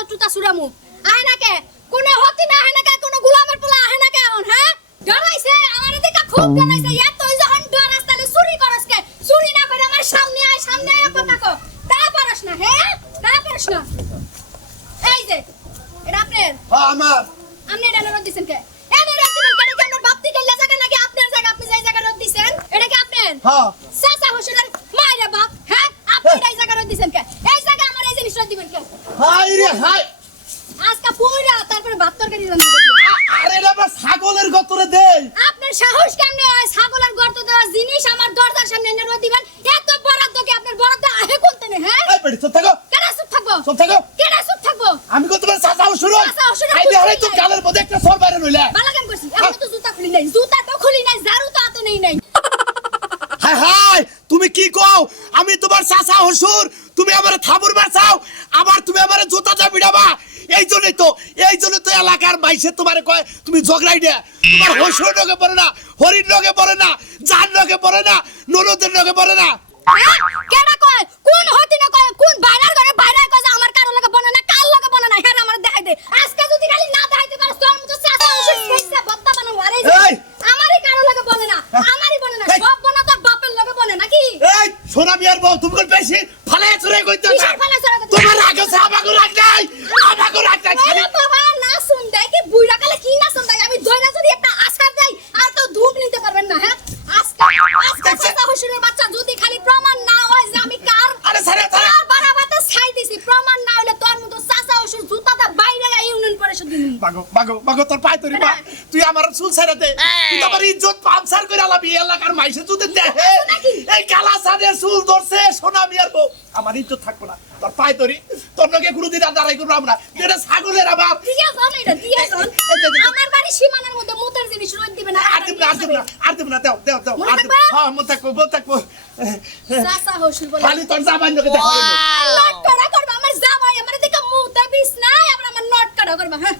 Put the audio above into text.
শত্রুতা সুরামু আহে না কে কোন হতি না আহে না কে কোন গোলামের পোলা আহে না কে এখন হ্যাঁ ডরাইছে আমারে দেখা খুব ডরাইছে এতই যখন ডরাস তাহলে চুরি করস কে চুরি না করে আমার সামনে আয় কথা কো তা পারস না হ্যাঁ তা পারস না এই যে এটা আপনার হ্যাঁ আমার আপনি এটা রদ দিছেন কে এনে রদ দিবেন কেন কি আপনার বাপ থেকে জায়গা নাকি আপনার জায়গা আপনি যেই জায়গা রদ দিছেন এটা কি আপনার হ্যাঁ চাচা হোসেনের মায়ের বাপ হ্যাঁ আপনি এই জায়গা রদ দিছেন কে এই জায়গা আমার এই জিনিস রদ দিবেন কে হাই রে হাই আজকে পুরা তারপরে ভাত তরকারি রান্না করব আরে না বাস ছাগলের গতরে দেই আপনার সাহস কেমনে হয় ছাগলের গর্ত দেওয়া জিনিস আমার দরজার সামনে এনে রদ দিবেন এত বরাদ্দ কি আপনার বরাদ্দ আহে কোনতে নে হ্যাঁ এই বেড়ি চুপ থাকো কেন চুপ থাকবো চুপ থাকো কেন চুপ থাকবো আমি কত তোমার চাচাও শুরু চাচা শ্বশুর আইলে হরে তো গালের মধ্যে একটা সর বাইরে নইলা বালা কাম করছি এখন তো জুতা খুলি নাই জুতা তো খুলি নাই ঝাড়ু তো হাতে নেই নাই হাই হাই তুমি কি কও আমি তোমার চাচা হসুর তুমি আমারে থাবুর মারছাও আবার তুমি আমারে জুতাটা বিড়াবা এই জন্যই তো এলাকার মাইসে তোমারে কয় তুমি ঝগড়াই দে তোমার হসুর লগে পড়ে না হরির লগে পড়ে না জান লগে পড়ে না ননদের লগে পড়ে না কেডা কয় কোন হতি না কয় কোন বাইরের ঘরে বাইরে কয় যে আমার কারো লাগে বনে না কাল লাগে বনে না হেরা আমার দেখাই দে আজকে যদি খালি না দেখাইতে পারছ তোর মতো চাচা অংশ খাইছে বত্তা বানাও আরে এই! আমারই কারো লাগে বনে না আমারই বনে না এই! সব বনে তোর বাপের লাগে বনে নাকি এই সোনা মিয়ার বউ তুমি কোন বেশি ফালায় চুরে কইতে কিসের ফালায় চুরে কইতে? তোমার আগে আমাকে রাখ নাই আরে বাবা না শুন দেয় কি বুইড়া কালে কি না শুন দেয় আমি দইরা যদি একটা আছাড় দেই আর তো ধূপ নিতে পারবেন না হ্যাঁ আজকে চাচা হুজুরের বাচ্চা যদি খালি প্রমাণ না হয় যে আমি কার আরে ছাড়ে ছাড়ে আর বারাবাতে ছাই দিছি প্রমাণ না হলে তোর মতো চাচা হুজুর জুতাটা বাইরে ইউনিয়ন পরিষদ দিন বাগো তোর পায় তোর মা তুই আমার চুল ছাড়া দে তুই তো আমার ইজ্জত পামসার করে আলাবি এলাকার মাইসে তুই দে এই কালা সাদের চুল ধরছে সোনা মিয়ার বউ আমার ইজ্জত থাকবো না তোর পায় তোরি তোর লগে কোনোদিন আর দাঁড়াই করবো আমরা যেটা ছাগলের আবার দিয়া যান এটা দিয়া যান আমার বাড়ি সীমানার মধ্যে মুতের জিনিস রোদ দিবেন আর দেব না দেও মনে থাকবে? হ্যাঁ মন থাকবো চাচা হুজুর বলে খালি তোর জামাই লগে দেখা নট করা করবা আমার জামাই আমার দিকে মুতে বিছ নাই আবার আমার নট করা করবা হ্যাঁ